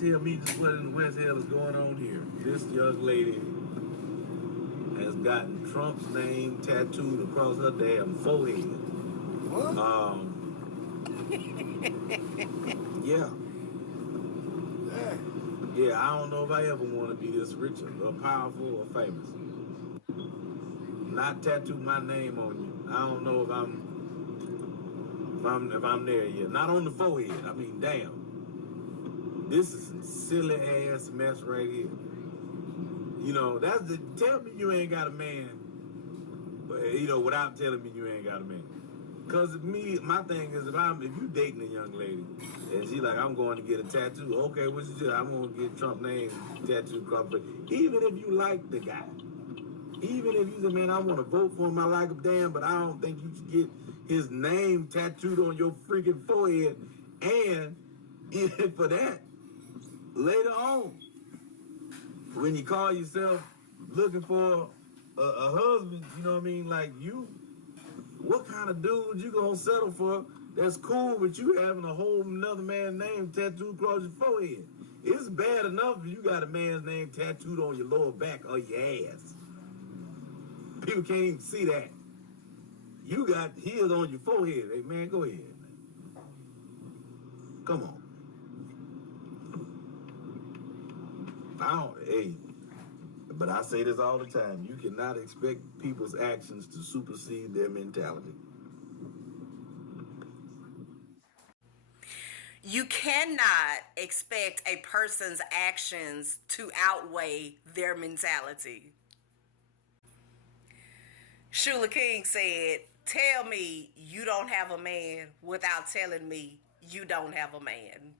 tell me just what in the West hell is going on here. This young lady has gotten Trump's name tattooed across her damn forehead. What? Yeah. Dang. Yeah, I don't know if I ever want to be this rich or powerful or famous. Not tattoo my name on you. I don't know if I'm there yet. Not on the forehead. I mean, damn. This is some silly ass mess right here. You know, tell me you ain't got a man, but without telling me you ain't got a man. Cause my thing is if you dating a young lady and she like, I'm going to get a tattoo, okay, what you do? I'm going to get Trump's name tattooed across. Even if you like the guy, even if you say, man, I want to vote for him, I like him, damn, but I don't think you should get his name tattooed on your freaking forehead. And even for that, later on, when you call yourself looking for a husband, you know what I mean? Like what kind of dude you gonna settle for that's cool with you having a whole another man's name tattooed across your forehead? It's bad enough if you got a man's name tattooed on your lower back or your ass. People can't even see that. You got his on your forehead. Hey, man, go ahead, man. Come on. But I say this all the time. You cannot expect people's actions to supersede their mentality. You cannot expect a person's actions to outweigh their mentality. Shuler King said, tell me you don't have a man without telling me you don't have a man.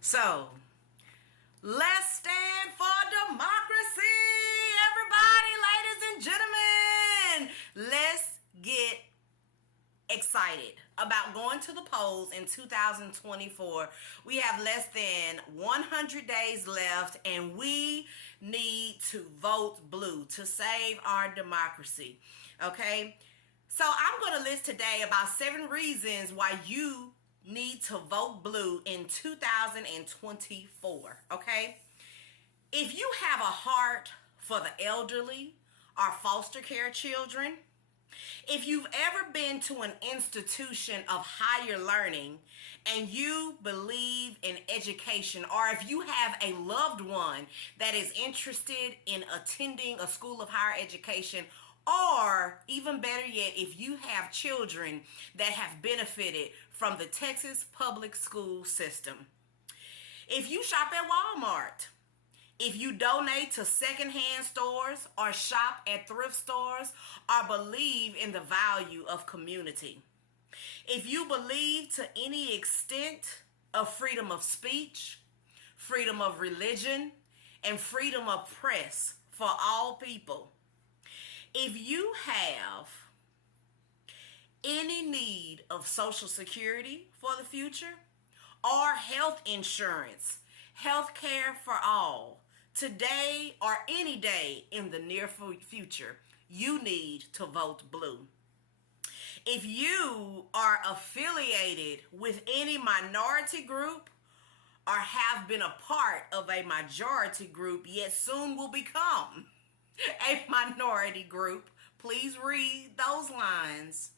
So, let's stand for democracy, everybody, ladies and gentlemen. Let's get excited about going to the polls in 2024. We have less than 100 days left, and we need to vote blue to save our democracy. Okay? So I'm going to list today about 7 reasons why you need to vote blue in 2024. Okay? If you have a heart for the elderly or foster care children, if you've ever been to an institution of higher learning and you believe in education, or if you have a loved one that is interested in attending a school of higher education, or even better yet, if you have children that have benefited from the Texas public school system. If you shop at Walmart, if you donate to secondhand stores or shop at thrift stores or believe in the value of community. If you believe to any extent of freedom of speech, freedom of religion, and freedom of press for all people. If you have any need of Social Security for the future or health insurance, health care for all, today or any day in the near future, you need to vote blue. If you are affiliated with any minority group or have been a part of a majority group, yet soon will become a minority group, please read those lines.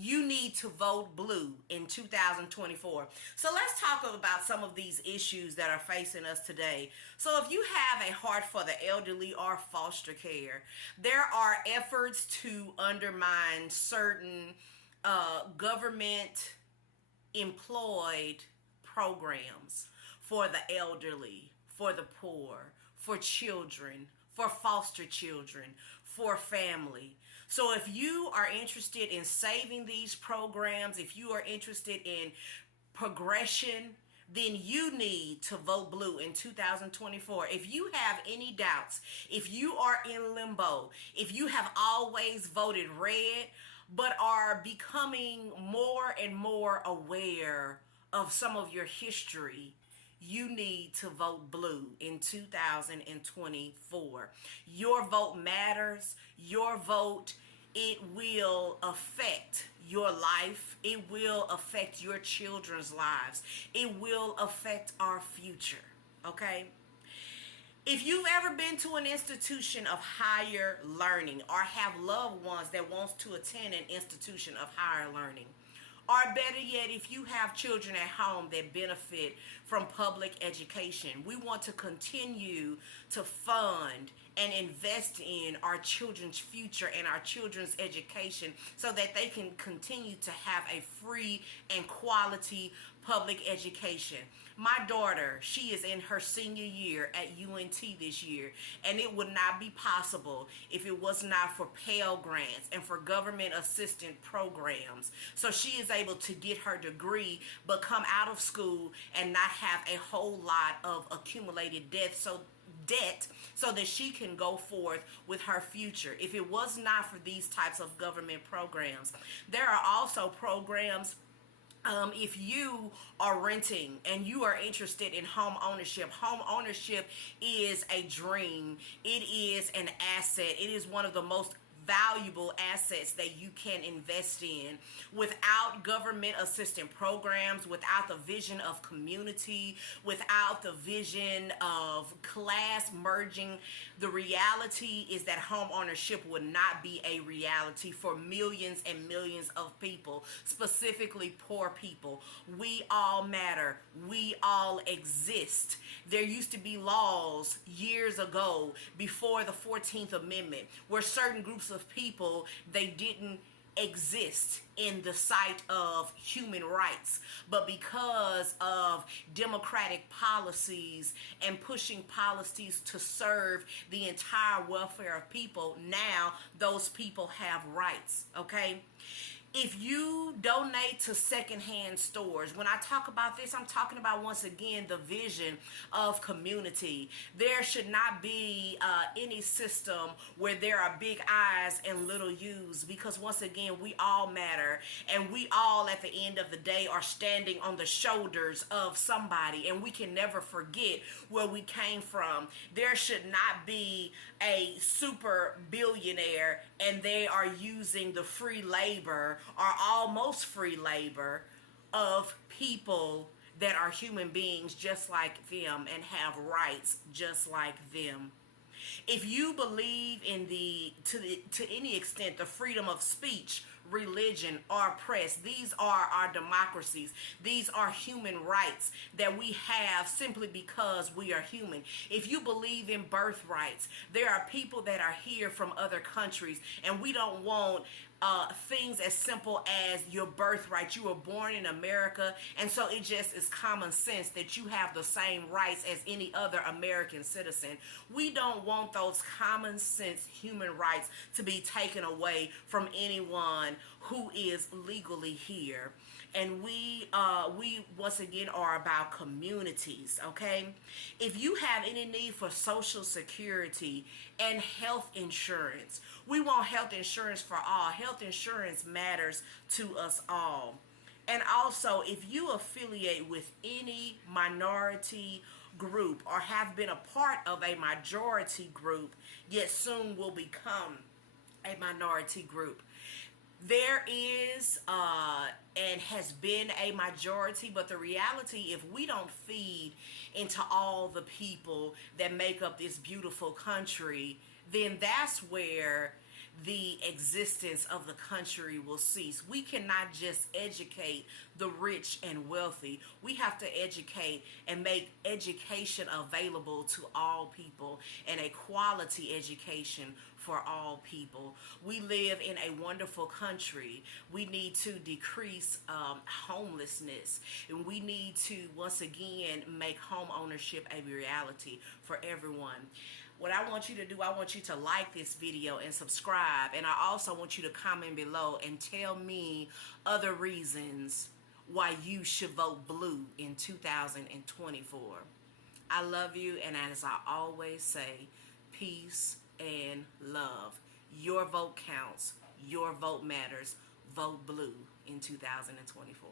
You need to vote blue in 2024. So let's talk about some of these issues that are facing us today. So if you have a heart for the elderly or foster care, there are efforts to undermine certain government employed programs for the elderly, for the poor, for children, for foster children, for family. So if you are interested in saving these programs, if you are interested in progression, then you need to vote blue in 2024. If you have any doubts, if you are in limbo, if you have always voted red, but are becoming more and more aware of some of your history, you need to vote blue in 2024. Your vote matters. Your vote it will affect your life. It will affect your children's lives. It will affect our future. Okay? If you've ever been to an institution of higher learning or have loved ones that wants to attend an institution of higher learning, or better yet, if you have children at home that benefit from public education, we want to continue to fund and invest in our children's future and our children's education so that they can continue to have a free and quality public education. My daughter, she is in her senior year at UNT this year, and it would not be possible if it was not for Pell Grants and for government assistant programs. So she is able to get her degree but come out of school and not have a whole lot of accumulated debt so that she can go forth with her future. If it was not for these types of government programs, there are also programs. If you are renting and you are interested in home ownership is a dream. It is an asset. It is one of the most valuable assets that you can invest in. Without government assistance programs, without the vision of community, without the vision of class merging, the reality is that home ownership would not be a reality for millions and millions of people, specifically poor people. We all matter. We all exist. There used to be laws years ago before the 14th Amendment where certain groups of people, they didn't exist in the sight of human rights, but because of democratic policies and pushing policies to serve the entire welfare of people, now those people have rights. Okay, if you donate to secondhand stores, when I talk about this, I'm talking about, once again, the vision of community. There should not be any system where there are big I's and little U's, because once again, we all matter, and we all at the end of the day are standing on the shoulders of somebody, and we can never forget where we came from. There should not be a super billionaire and they are using the free labor or almost free labor of people that are human beings just like them and have rights just like them. If you believe in to any extent the freedom of speech, religion, or press, these are our democracies. These are human rights that we have simply because we are human. If you believe in birthrights, there are people that are here from other countries, and we don't want things as simple as your birthright. You were born in America, and so it just is common sense that you have the same rights as any other American citizen. We don't want those common sense human rights to be taken away from anyone who is legally here. And we once again are about communities, okay? If you have any need for Social Security and health insurance, we want health insurance for all. Health insurance matters to us all. And also, if you affiliate with any minority group or have been a part of a majority group, yet soon will become a minority group, there is and has been a majority, but the reality, if we don't feed into all the people that make up this beautiful country, then that's where the existence of the country will cease. We cannot just educate the rich and wealthy. We have to educate and make education available to all people, and a quality education for all people. We live in a wonderful country. We need to decrease homelessness, and we need to once again make home ownership a reality for everyone. What I want you to do, I want you to like this video and subscribe, and I also want you to comment below and tell me other reasons why you should vote blue in 2024. I love you, and as I always say, peace and love. Your vote counts. Your vote matters. Vote blue in 2024.